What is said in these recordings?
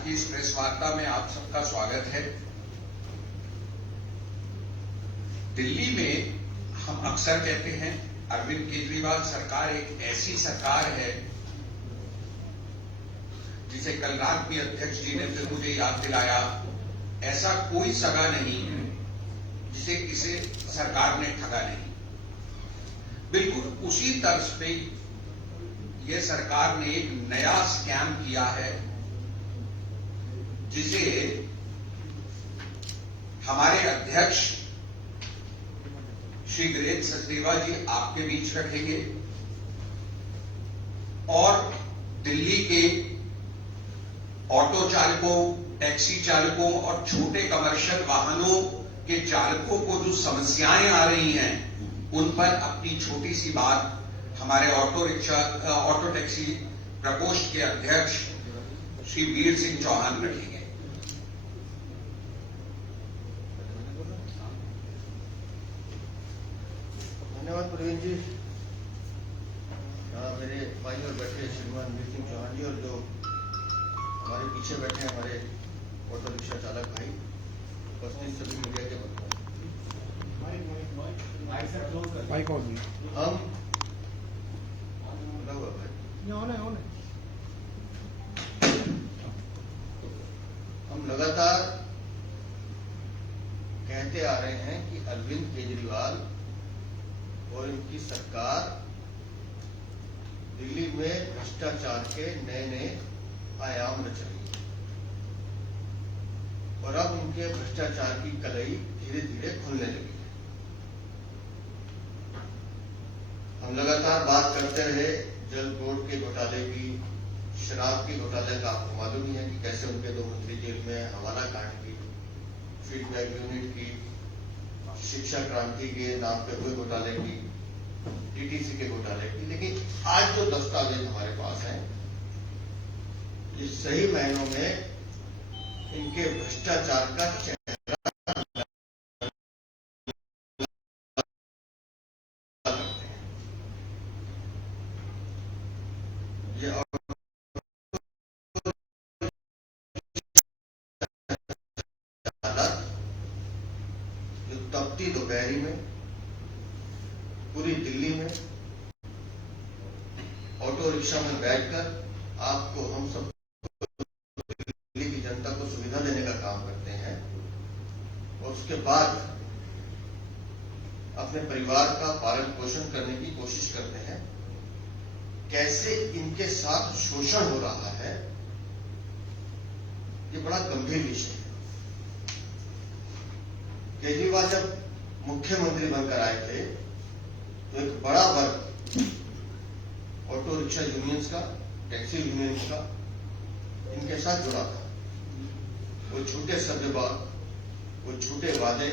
आज की इस प्रेस वार्ता में आप सबका स्वागत है। दिल्ली में हम अक्सर कहते हैं अरविंद केजरीवाल सरकार एक ऐसी सरकार है जिसे कल रात भी अध्यक्ष जी ने फिर मुझे याद दिलाया, ऐसा कोई सगा नहीं है जिसे किसी सरकार ने ठगा नहीं। बिल्कुल उसी तर्ज पे यह सरकार ने एक नया स्कैम किया है जिसे हमारे अध्यक्ष श्री वीरेंद्र सचदेवा जी आपके बीच रखेंगे और दिल्ली के ऑटो चालकों, टैक्सी चालकों और छोटे कमर्शियल वाहनों के चालकों को जो समस्याएं आ रही हैं उन पर अपनी छोटी सी बात हमारे ऑटो टैक्सी प्रकोष्ठ के अध्यक्ष श्री वीर सिंह चौहान रखेंगे। धन्यवाद प्रवीण जी। मेरे भाई और बैठे श्रीमान वीर सिंह चौहान जी और जो हमारे पीछे बैठे हैं हमारे ऑटो रिक्शा चालक भाई, उपस्थित सभी मीडिया के बंधु, हम लगातार कहते आ रहे हैं कि अरविंद केजरीवाल और इनकी सरकार दिल्ली में भ्रष्टाचार के नए नए आयाम रच रही है और अब उनके भ्रष्टाचार की कलई धीरे धीरे खुलने लगी है। हम लगातार बात करते रहे जल बोर्ड के घोटाले की, शराब के घोटाले का आपको मालूम ही है कि कैसे उनके 2 मंत्री जेल में, हवाला कांड की, फीडबैक यूनिट की, शिक्षा क्रांति के नाम पे हुए घोटाले की, टीटीसी के घोटाले की। लेकिन आज जो दस्तावेज हमारे पास हैं, इस सही मायनों में इनके भ्रष्टाचार का चेहरा करते हैं। ये जो तपती दोपहरी में पूरी दिल्ली में ऑटो रिक्शा में बैठकर आपको, हम सब दिल्ली की जनता को सुविधा देने का काम करते हैं और उसके बाद अपने परिवार का पालन पोषण करने की कोशिश करते हैं, कैसे इनके साथ शोषण हो रहा है, ये बड़ा गंभीर विषय है। केजरीवाल जब मुख्यमंत्री बनकर आए थे तो एक बड़ा वर्ग ऑटो रिक्शा यूनियंस का, टैक्सी यूनियंस का इनके साथ जुड़ा था। वो झूठे सौदेबाज, वो झूठे वादे,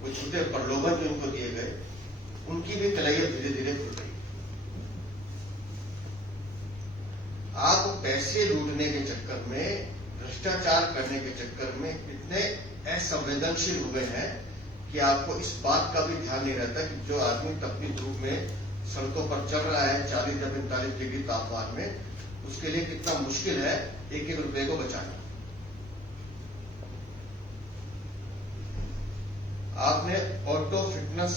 वो झूठे प्रलोभन जो इनको दिए गए, उनकी भी कलाइयां धीरे धीरे खुल रही। आप पैसे लूटने के चक्कर में, भ्रष्टाचार करने के चक्कर में इतने असंवेदनशील हो गए हैं कि आपको इस बात का भी ध्यान नहीं रहता कि जो आदमी तपती धूप में सड़कों पर चल रहा है 40 या 45 डिग्री तापमान में, उसके लिए कितना मुश्किल है एक एक रुपए को बचाना। आपने ऑटो फिटनेस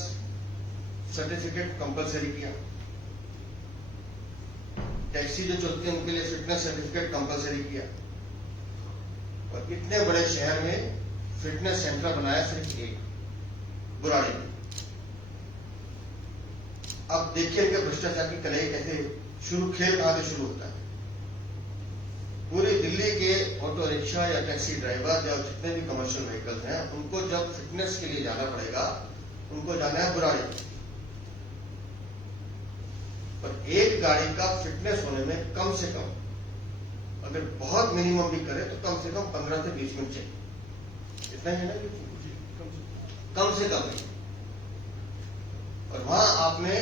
सर्टिफिकेट कंपलसरी किया, टैक्सी जो चलती है उनके लिए फिटनेस सर्टिफिकेट कंपलसरी किया और इतने बड़े शहर में फिटनेस सेंटर बनाया सिर्फ एक, बुराड़ी में। अब देखिए कि भ्रष्टाचार की कलई कैसे खेल कहां से शुरू होता है। पूरी दिल्ली के ऑटो रिक्शा या टैक्सी ड्राइवर या जितने भी कमर्शियल व्हीकल्स हैं, उनको जब फिटनेस के लिए जाना पड़ेगा, उनको जाना है बुराड़ी। पर एक गाड़ी का फिटनेस होने में कम से कम, अगर बहुत मिनिमम भी करे तो कम से कम 15 से 20 मिनट चाहिए। इतना ही है ना, कम से कम। और वहां आपने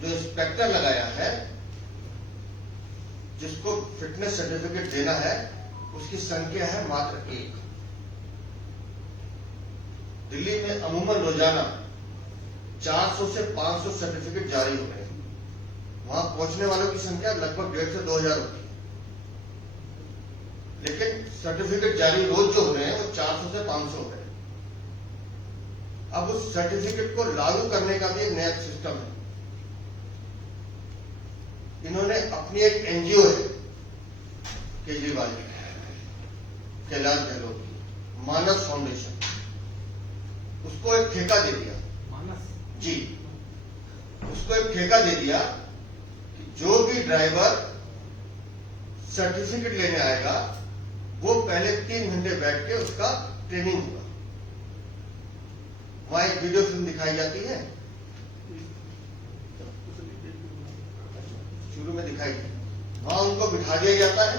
जो इंस्पेक्टर लगाया है, जिसको फिटनेस सर्टिफिकेट देना है, उसकी संख्या है मात्र 1। दिल्ली में अमूमन रोजाना 400 से 500 सर्टिफिकेट जारी हो रहे हैं। वहां पहुंचने वालों की संख्या लगभग 1,500 से 2,000 होती है। सर्टिफिकेट जारी रोज जो हो रहे हैं वो 400 से 500 हो रहे हैं। अब उस सर्टिफिकेट को लागू करने का भी एक नया सिस्टम है। इन्होंने अपनी एक एनजीओ है केजरीवाल की, कैलाश गहलोत की, मानस फाउंडेशन, उसको एक ठेका दे दिया। मानस जी, उसको एक ठेका दे दिया कि जो भी ड्राइवर सर्टिफिकेट लेने आएगा वो पहले 3 घंटे बैठ के उसका ट्रेनिंग होगा। वहां एक वीडियो फिल्म दिखाई जाती है, शुरू में दिखाई थी। वहां उनको बिठा दिया जाता है,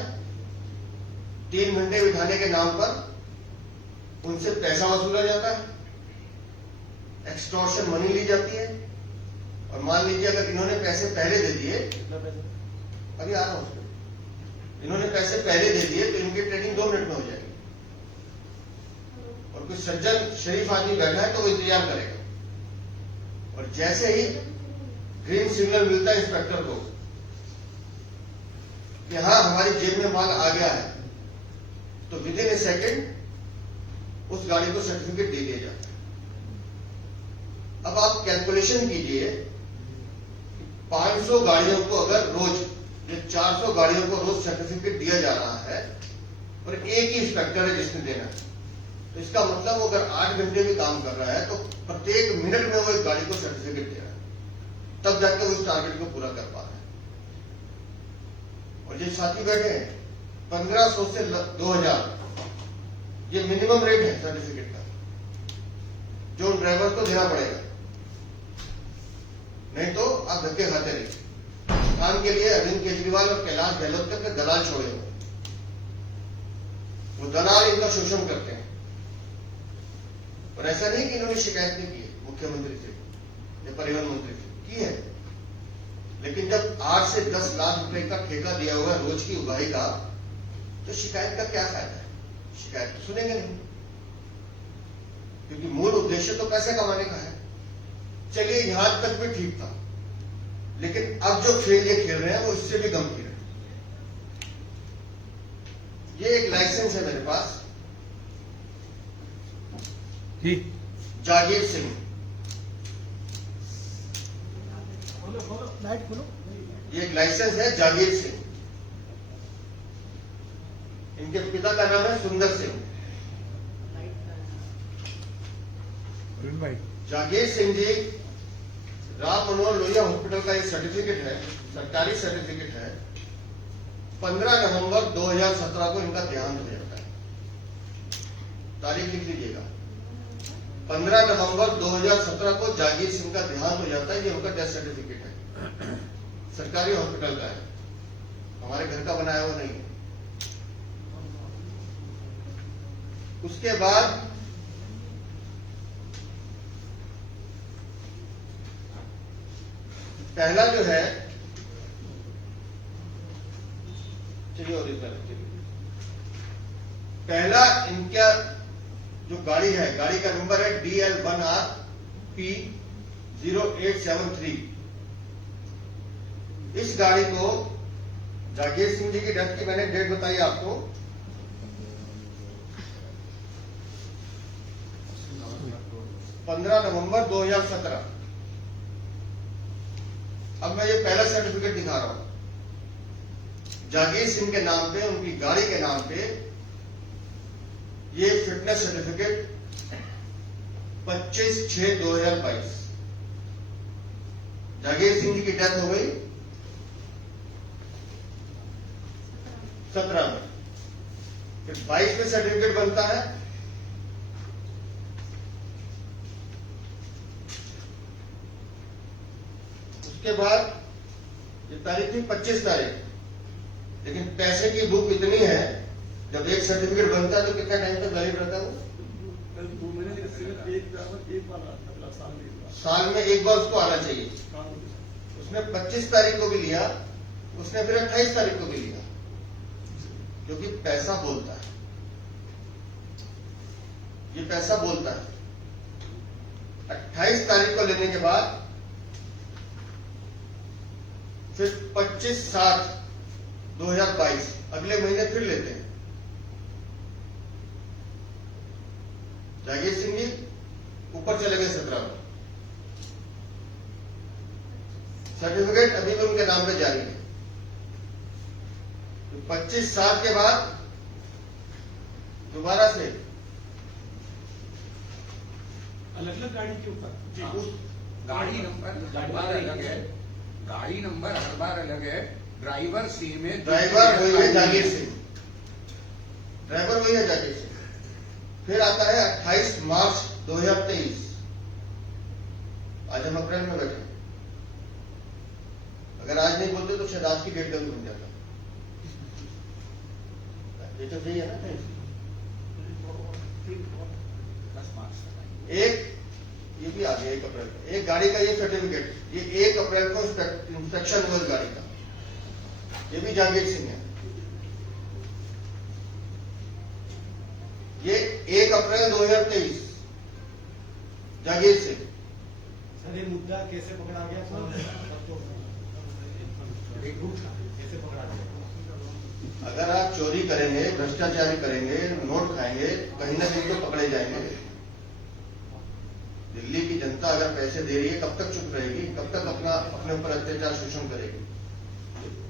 3 घंटे बिठाने के नाम पर उनसे पैसा वसूला जाता है, एक्सटॉर्शन मनी ली जाती है। और मान लीजिए अगर इन्होंने पैसे पहले दे दिए, अभी आ रहा हूं उसमें, इन्होंने पैसे पहले दे दिए तो इनकी ट्रेनिंग 2 मिनट में हो जाएगी। और कोई सज्जन शरीफ आदमी बैठा है तो वो इंतजार करेगा। और जैसे ही ग्रीन सिग्नल मिलता है इंस्पेक्टर को कि हाँ हमारी जेब में माल आ गया है, तो विद इन ए सेकेंड उस गाड़ी को सर्टिफिकेट दे दिया जाता है। अब आप कैलकुलेशन कीजिए, 500 गाड़ियों को अगर रोज, ये 400 गाड़ियों को रोज सर्टिफिकेट दिया जा रहा है और एक ही इंस्पेक्टर है जिसने देना है, तो इसका मतलब वो अगर 8 घंटे भी काम कर रहा है तो प्रत्येक मिनट में वो एक गाड़ी को सर्टिफिकेट दे रहा है, तब जाकर वो इस टारगेट को पूरा कर पा रहा है। और ये साथी बैठे हैं, 1500 से 2000 ये मिनिमम रेट है सर्टिफिकेट का, जो उन ड्राइवर को देना पड़ेगा, नहीं तो आप धक्के खाते रहिए। काम के लिए अरविंद केजरीवाल और कैलाश गहलोत तक के दलाल छोड़े हुए, वो दलाल इनका शोषण करते हैं। और ऐसा नहीं कि इन्होंने शिकायत नहीं की मुख्यमंत्री से या परिवहन मंत्री से, की है, लेकिन जब 8 से 10 लाख रुपए का ठेका दिया हुआ है रोज की उगाही का, तो शिकायत का क्या फायदा है? शिकायत तो सुनेंगे नहीं, क्योंकि मूल उद्देश्य तो पैसे कमाने का है। चलिए यहां तक भी ठीक था, लेकिन अब जो खेल ये खेल रहे हैं वो इससे भी गंभीर है। ये एक लाइसेंस है मेरे पास, जागीर सिंह, लाइट खोलो। ये एक लाइसेंस है जागीर सिंह। इनके पिता का नाम है सुंदर सिंह। जागीर सिंह जी राम मनोहर लोहिया हॉस्पिटल का एक सर्टिफिकेट है, सरकारी सर्टिफिकेट है। 15 नवंबर 2017 को इनका देहांत हो जाता है। तारीख लिख लीजिएगा, 15 नवंबर 2017 को जागीर सिंह का देहांत हो जाता है। ये उनका डेथ सर्टिफिकेट है, सरकारी हॉस्पिटल का है, हमारे घर का बनाया हुआ नहीं है। उसके बाद पहला जो है, चलिए ओरिजिनल, पहला इनका जो गाड़ी है, गाड़ी का नंबर है DL1RP0873। इस गाड़ी को जागीर सिंह जी की डेथ की मैंने डेट बताई आपको, 15 नवंबर 2017। अब मैं ये पहला सर्टिफिकेट दिखा रहा हूं जागीर सिंह के नाम पे, उनकी गाड़ी के नाम पे। ये फिटनेस सर्टिफिकेट 25/6/2022। जागीर सिंह जी की डेथ हो गई 17 में, फिर 22 में सर्टिफिकेट बनता है। उसके बाद ये तारीख थी 25 तारीख, लेकिन पैसे की भूख इतनी है, जब एक सर्टिफिकेट बनता है तो कितना टाइम तक वैलिड रहता है वो? साल में एक बार उसको आना चाहिए। उसने 25 तारीख को भी लिया, उसने फिर 28 तारीख को भी लिया, क्योंकि पैसा बोलता है, ये पैसा बोलता है। 28 तारीख को लेने के बाद फिर 25/7/2022 अगले महीने फिर लेते हैं। जागीर सिंह जी ऊपर चले गए 17 में। सर्टिफिकेट अभी भी उनके नाम पे जारी है। तो 25 साल के बाद दोबारा से अलग अलग गाड़ी के ऊपर गाड़ी नंबर हर बार अलग है, गाड़ी नंबर हर बार अलग है, ड्राइवर सेम है, ड्राइवर वही है जागीर सिंह, ड्राइवर वही है जागीर सिंह। फिर आता है 28 मार्च 2023, आज हम अप्रैल में बैठे। अगर आज नहीं बोलते तो शायद आज की डेट का भी बन जाता। ये तो सही है ना। एक ये भी आ गया 1 अप्रैल को, एक गाड़ी का ये सर्टिफिकेट, ये 1 अप्रैल को इंस्पेक्शन हुआ इस गाड़ी का, ये भी जागीर सिंह है। ये 1 अप्रैल 2023 जागीर सिंह। सर ये मुद्दा कैसे पकड़ा गया? कैसे पकड़ा गया? अगर आप चोरी करेंगे, भ्रष्टाचारी करेंगे, नोट खाएंगे, कहीं ना कहीं तो पकड़े जाएंगे। दिल्ली की जनता अगर पैसे दे रही है, कब तक चुप रहेगी? कब तक अपने ऊपर अत्याचार शोषण करेगी?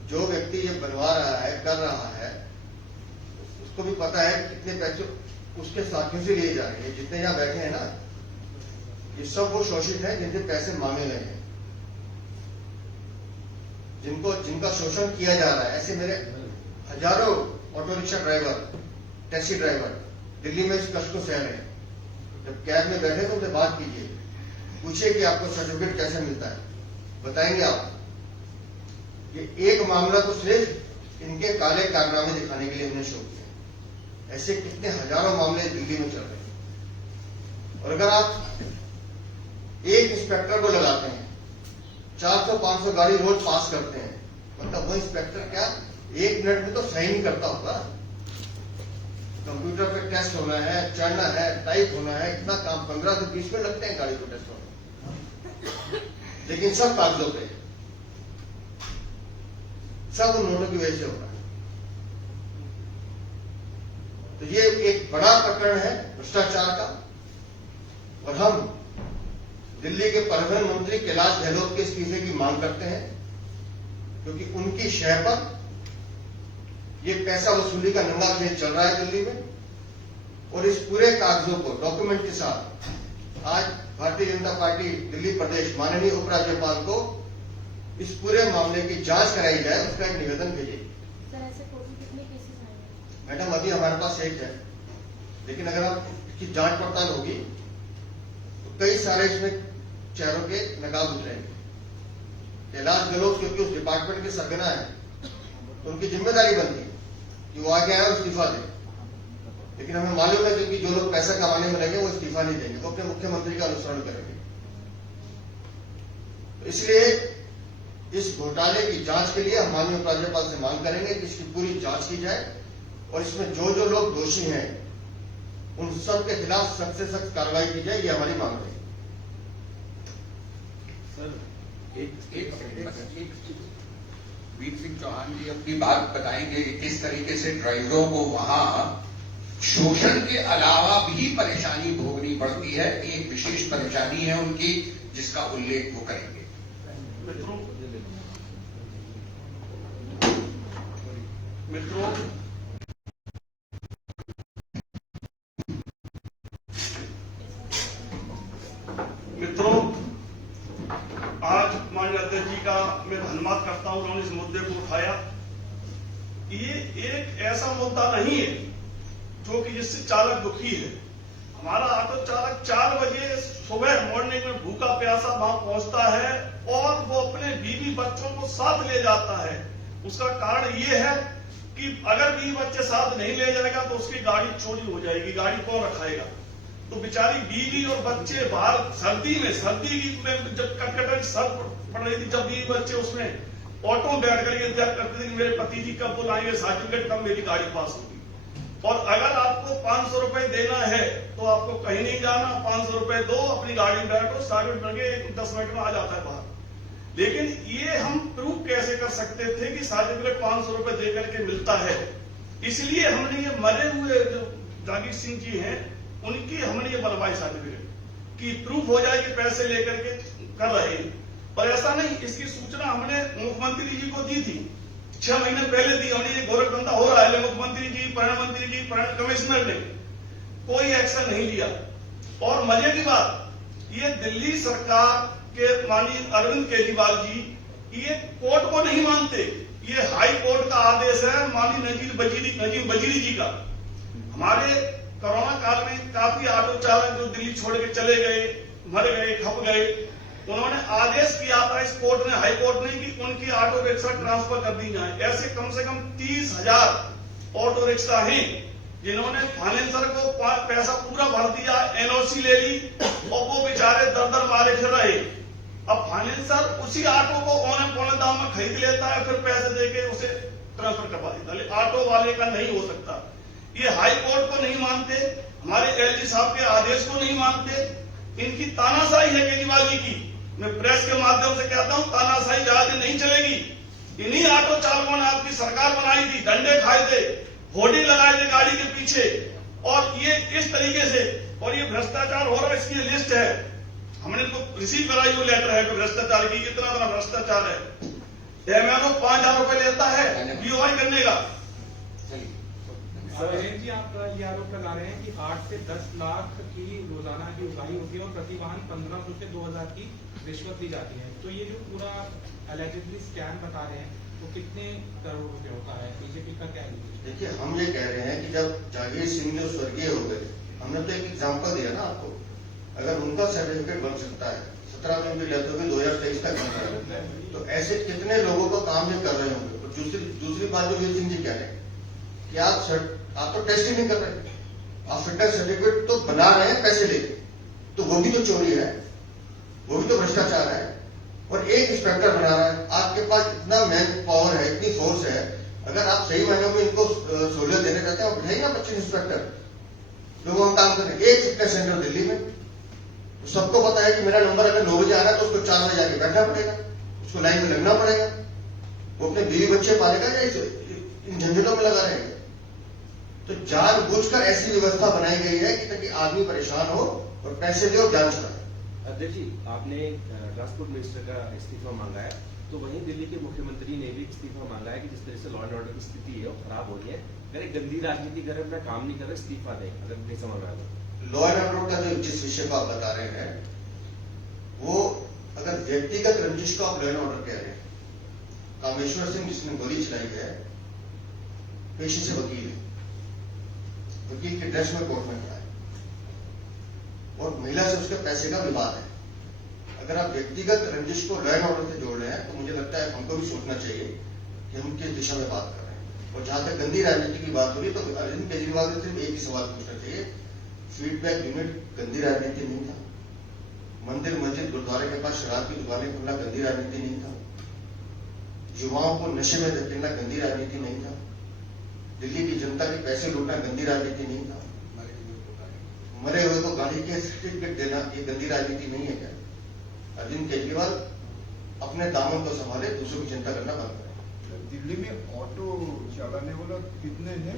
जो व्यक्ति ये बनवा रहा है, कर रहा है, उसको भी पता है कितने पैसे उसके साथियों से लिए जा रहे हैं। जितने यहां बैठे हैं ना, ये सब वो शोषित है जिनसे पैसे मांगे गए हैं, जिनका शोषण किया जा रहा है। ऐसे मेरे हजारों auto rickshaw driver, taxi driver Delhi में इस कष्ट को सह रहे हैं। जब कैब में बैठे तो उनसे बात कीजिए, पूछिए कि आपको सर्टिफिकेट कैसे मिलता है, बताएंगे आप। ये एक मामला तो सिर्फ इनके काले कारनामे दिखाने के लिए हमने शो किया। ऐसे कितने हजारों मामले दिल्ली में चल रहे हैं। और अगर आप एक इंस्पेक्टर को लगाते हैं, 400-500 गाड़ी रोज पास करते हैं, मतलब वो इंस्पेक्टर क्या 1 मिनट में तो सही नहीं करता होगा। कंप्यूटर पे टेस्ट होना है, चढ़ना है, टाइप होना है, इतना काम 15 से 20 मिनट लगते हैं गाड़ी को टेस्ट होने। लेकिन सब कागजों पे, सब उन नोटों की वजह से हो रहा है। तो ये एक बड़ा प्रकरण है भ्रष्टाचार का। और हम दिल्ली के परिवहन मंत्री कैलाश गहलोत के इस्तीफे की मांग करते हैं, क्योंकि उनकी शय पर ये पैसा वसूली का नंगा खेल चल रहा है दिल्ली में। और इस पूरे कागजों को डॉक्यूमेंट के साथ आज भारतीय जनता पार्टी दिल्ली प्रदेश माननीय उपराज्यपाल को इस पूरे मामले की जांच कराई जाए, उसका एक निवेदन भेजिए। सर ऐसे टोटल कितने केसेस आएंगे? मैडम अभी हमारे पास एक है, लेकिन अगर आप इसकी जांच पड़ताल होगी तो कई सारे इसमें चेहरों के नकाब उतरेंगे। कैलाश गहलोत क्योंकि उस डिपार्टमेंट के सरगना है, तो उनकी जिम्मेदारी बनती है कि वो आगे आए और इस्तीफा दें। लेकिन हमें मालूम है कि जो लोग पैसा कमाने में लगे वो इस्तीफा नहीं देंगे, वो अपने मुख्यमंत्री का अनुसरण करेंगे। तो इसलिए इस घोटाले की जांच के लिए हम माननीय उपराज्यपाल से मांग करेंगे कि इसकी पूरी जांच की जाए और इसमें जो लोग दोषी हैं उन सब के खिलाफ सख्त से सख्त कार्रवाई की जाए, ये हमारी मांग है। सर एक वीर सिंह चौहान जी अपनी बात बताएंगे कि किस तरीके से ड्राइवरों को वहां शोषण के अलावा भी परेशानी भोगनी पड़ती है। एक विशेष परेशानी है उनकी जिसका उल्लेख वो करेंगे। मित्रों, आज माननीय अध्यक्ष जी का मैं धन्यवाद करता हूं, उन्होंने इस मुद्दे को उठाया। ये एक ऐसा मुद्दा नहीं है जो कि जिससे चालक दुखी है। हमारा ऑटो चालक 4 बजे सुबह मॉर्निंग में भूखा प्यासा वहां पहुंचता है और वो अपने बीवी बच्चों को साथ ले जाता है। उसका कारण ये है कि अगर बीवी बच्चे साथ नहीं ले जाएगा तो उसकी गाड़ी चोरी हो जाएगी, गाड़ी कौन रखाएगा। तो बेचारी बीवी और बच्चे बाहर सर्दी में जब कटकट सर्द पड़ रही थी, जब बीवी बच्चे उसमें ऑटो में बैठ कर इंतजार करते थे कि मेरे पति जी कब बुलाएंगे, सर्टिफिकेट कब मेरी गाड़ी पास होगी। और अगर आपको 500 रुपए देना है तो आपको कहीं नहीं जाना, 500 रुपए दो, अपनी गाड़ी में बैठो, सर्टिफिकेट बन 10 मिनट में आ जाता है बाहर। लेकिन ये हम प्रूव कैसे कर सकते थे कि सर्टिफिकेट 500 रुपए दे करके मिलता है। इसलिए हमने ये मरे हुए जो जागीर सिंह जी हैं उनकी हमने ये बनवाई सर्टिफिकेट कि प्रूफ हो जाए कि पैसे लेकर के कर रहे हैं। पर ऐसा नहीं, इसकी सूचना हमने मुख्यमंत्री जी को दी थी, 6 महीने पहले दी हमने। ये गोरख धंधा हो रहा है, मुख्यमंत्री जी, परिवहन मंत्री जी, परिवहन कमिश्नर ने कोई एक्शन नहीं लिया। और मजे की बात, ये दिल्ली सरकार के माननीय अरविंद केजरीवाल जी ये कोर्ट को नहीं मानते। ये हाई कोर्ट का आदेश है माननीय नजीम वजीरी जी का। हमारे कोरोना काल में काफी ऑटो चालक जो दिल्ली छोड़ के चले गए, मर गए, खप गए, उन्होंने आदेश किया था इस कोर्ट ने, हाई कोर्ट ने, कि उनकी ऑटो रिक्शा ट्रांसफर कर दी जाए। ऐसे कम से कम 30,000 ऑटो रिक्शा हैं जिन्होंने फाइनेंसर को पैसा पूरा भर दिया, एनओसी ले ली और वो बेचारे दर दर मारे फिर रहे। अब फाइनेंसर उसी ऑटो को औने पौने दाम में खरीद लेता है, फिर पैसे देके उसे ट्रांसफर करवा देता है। ऑटो वाले का नहीं हो सकता। ये हाई कोर्ट को नहीं मानते, हमारे एलजी साहब के आदेश को नहीं मानते। इनकी तानाशाही है केजरीवाल जी की। मैं प्रेस के माध्यम से कहता हूं, तानाशाही ज्यादा दिन नहीं चलेगी। इन्हीं ऑटो चालकों ने आपकी सरकार बनाई थी, डंडे खाए थे, होर्डिंग लगाए थे गाड़ी के पीछे, और ये इस तरीके से, और ये भ्रष्टाचार हो रहा है, इसकी लिस्ट है, हमने तो रिसीव कराई वो लेटर है कि भ्रष्टाचार की इतना भ्रष्टाचार है। एमएनओ 5,000 रुपए लेता है बीओआई करने का। सुरेश जी, आप ये आरोप लगा रहे हैं कि 8 से 10 लाख की रोजाना की उगाही होती है और प्रति वाहन 1,500 से 2,000 की रिश्वत दी जाती है। तो ये जो पूरा एलिजिबली स्कैम बता रहे हैं, तो कितने करोड़ रुपए होता है? बीजेपी का क्या है? देखिए, हम ये कह रहे हैं कि जब जागीर सिंह जो स्वर्गीय हो गए, हमने तो एक एग्जाम्पल दिया ना आपको। अगर उनका सर्टिफिकेट बन सकता है, 17 में उनकी डेथ होगी, 2023 तक बन रहा है, तो ऐसे कितने लोगों को काम ये कर रहे होंगे। और दूसरी बात जो वीर सिंह जी कह रहे हैं कि आप तो टेस्ट ही नहीं कर रहे, आप फिटनेस सर्टिफिकेट तो बना रहे हैं पैसे लेके, तो वो भी तो चोरी है, वो भी तो भ्रष्टाचार है। और एक इंस्पेक्टर बना रहा है, आपके पास इतना मैन पावर है, इतनी फोर्स है, अगर आप सही मायनों में इनको सहूलियत देने चाहते हैं, बिठाइए ना 25 इंस्पेक्टर, लोगों हम काम करें। एक फिटनेस सेंटर दिल्ली में, तो सबको पता है कि मेरा नंबर अगर 9 बजे आ रहा है तो उसको 4 बजे आके बैठना पड़ेगा, उसको लाइन में लगना पड़ेगा। वो अपने बीवी बच्चे पालेगा या इन झंझटों में लगा रहेगा? तो जानबूझकर ऐसी व्यवस्था बनाई गई है कि ताकि आदमी परेशान हो और पैसे दे और जान छुड़ाए। अध्यक्ष जी, आपने ट्रांसपोर्ट मिनिस्टर का इस्तीफा मांगा है, तो वहीं दिल्ली के मुख्यमंत्री ने भी इस्तीफा मांगा है कि जिस तरह से लॉ एंड ऑर्डर की स्थिति है वो खराब हो रही है, अगर एक गंदी राजनीति कर अपना काम नहीं कर रहे, इस्तीफा दें, अगर नहीं समझ रहा है। लॉ एंड ऑर्डर का जो जिस विषय को आप बता रहे हैं, वो अगर व्यक्तिगत रंजिश को आप लॉ एंड ऑर्डर कह रहे हैं, कामेश्वर सिंह जिसने गोली चलाई है, पेशे से वकील है, वकील के ड्रेस में कोर्ट में खड़ा है, और महिला से उसके पैसे का विवाद है। अगर आप व्यक्तिगत रंजिश को लॉ एंड ऑर्डर से जोड़ रहे हैं, तो मुझे लगता है हमको भी सोचना चाहिए कि हम किस दिशा में बात कर रहे हैं। और जहां तक गंदी राजनीति की बात हो रही, तो अरविंद केजरीवाल से सिर्फ एक ही सवाल पूछना चाहिए, फीडबैक यूनिट गंदी राजनीति नहीं था, मंदिर मस्जिद गुरुद्वारे के पास शराब की दुकानें खुलना गंदी राजनीति नहीं था, युवाओं को नशे में धकेलना गंदी राजनीति नहीं था, दिल्ली की जनता के पैसे लूटना गंदी राजनीति नहीं था, मरे हुए को गाड़ी के सर्टिफिकेट देना ये गंदी राजनीति नहीं है क्या? अरविंद केजरीवाल अपने दामन को संभाले, दूसरों की चिंता करना बंद करें। दिल्ली में ऑटो चलाने वाला कितने हैं?